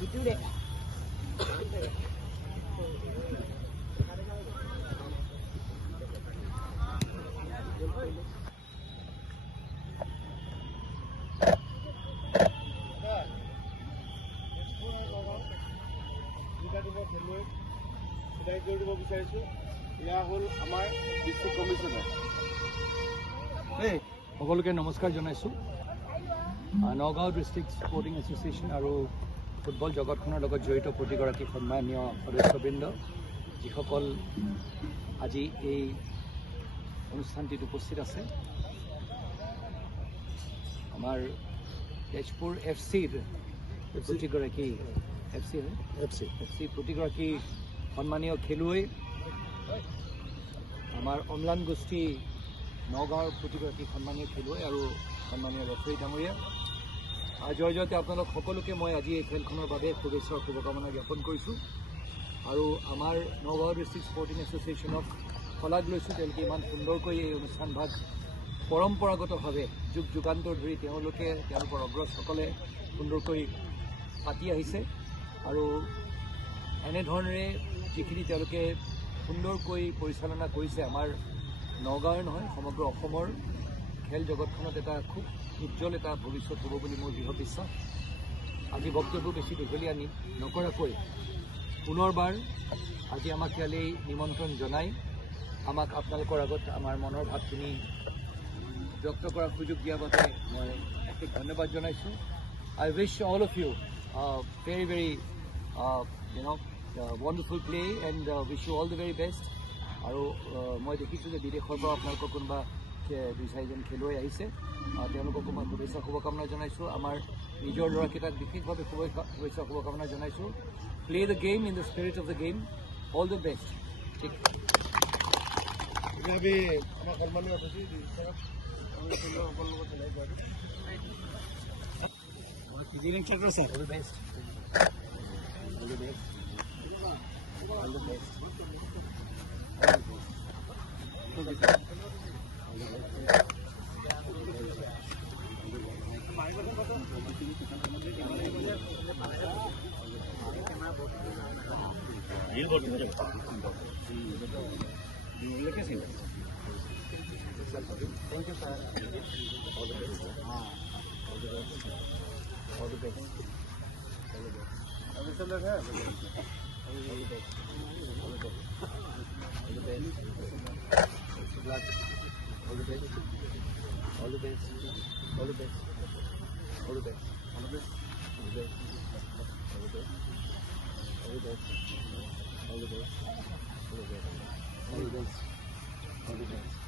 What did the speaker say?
Gitu deh. সকলোকে নমস্কাৰ জনাইছোঁ। নগাঁও ডিষ্ট্ৰিক্ট স্পৰ্টিং এছ'চিয়েশ্যন আৰু ফুটবল জগতখনৰ লগত জড়িত প্ৰতিগৰাকী সন্মানীয় সদস্যবৃন্দ, যিসকল আজি এই অনুষ্ঠানটিত উপস্থিত আছে। আমাৰ তেজপুৰ এফচিৰ প্ৰতিগৰাকী এফচি প্ৰতিগৰাকী সন্মানীয় খেলুৱৈ, আমাৰ অম্লান গোষ্ঠী নগাঁৱৰ প্ৰতিগৰাকী সন্মানীয় খেলুৱৈ আৰু সন্মানীয় ৰেফাৰী ডাঙৰীয়া, জয়তে আপোনালোক সকলোকে মই আজি এই খেলখনৰ বাবে শুভেচ্ছাৰ শুভকামনা জ্ঞাপন কৰিছোঁ। আৰু আমাৰ নগাঁও ডিষ্ট্ৰিক্ট স্পৰ্টিং এছ'চিয়েশ্যনক শলাগ লৈছোঁ। তেওঁলোকে ইমান সুন্দৰকৈ এই অনুষ্ঠানভাগ পৰম্পৰাগতভাৱে যুগ যুগান্তৰ ধৰি তেওঁলোকৰ অগ্ৰজসকলে সুন্দৰকৈ পাতি আহিছে। আৰু এনেধৰণেৰে যিখিনি তেওঁলোকে সুন্দৰকৈ পৰিচালনা কৰিছে, আমাৰ নগাঁৱৰ নহয় সমগ্ৰ অসমৰ খেল জগতখনত এটা খুব উজ্জ্বল এটা ভৱিষ্যত হ'ব বুলি মোৰ দৃঢ় বিশ্বাস। আজি বক্তব্য বেছি দীঘলীয়া নকৰাকৈ পুনৰবাৰ আজি আমাক ইয়ালৈ নিমন্ত্ৰণ জনাই আমাক আপোনালোকৰ আগত আমাৰ মনৰ ভাৱখিনি ব্যক্ত কৰাৰ সুযোগ দিয়াৰ বাবে মই অশেষ ধন্যবাদ জনাইছোঁ। I wish all of you very wonderful play and wish you all the very best. আৰু মই দেখিছোঁ যে বিদেশৰ পৰা আপোনালোকৰ কোনোবা 2-4জন খেলুৱৈ আহিছে, তেওঁলোককো মই শুভেচ্ছা শুভকামনা জনাইছোঁ। আমাৰ নিজৰ ল'ৰাকেইটাক বিশেষভাৱে শুভেচ্ছা শুভকামনা জনাইছোঁ। Play the game in the spirit of the game. All the best. ঠিক All the best. All the best. All the best. Thank you, sir. All the best. All the best. All the best. All the best. All the best. All the best. All the best. Good luck. All the best. All the best. All the best. All the best. All the best. All the best. All the best. All the best. All the best. All the best. All the best. All the best.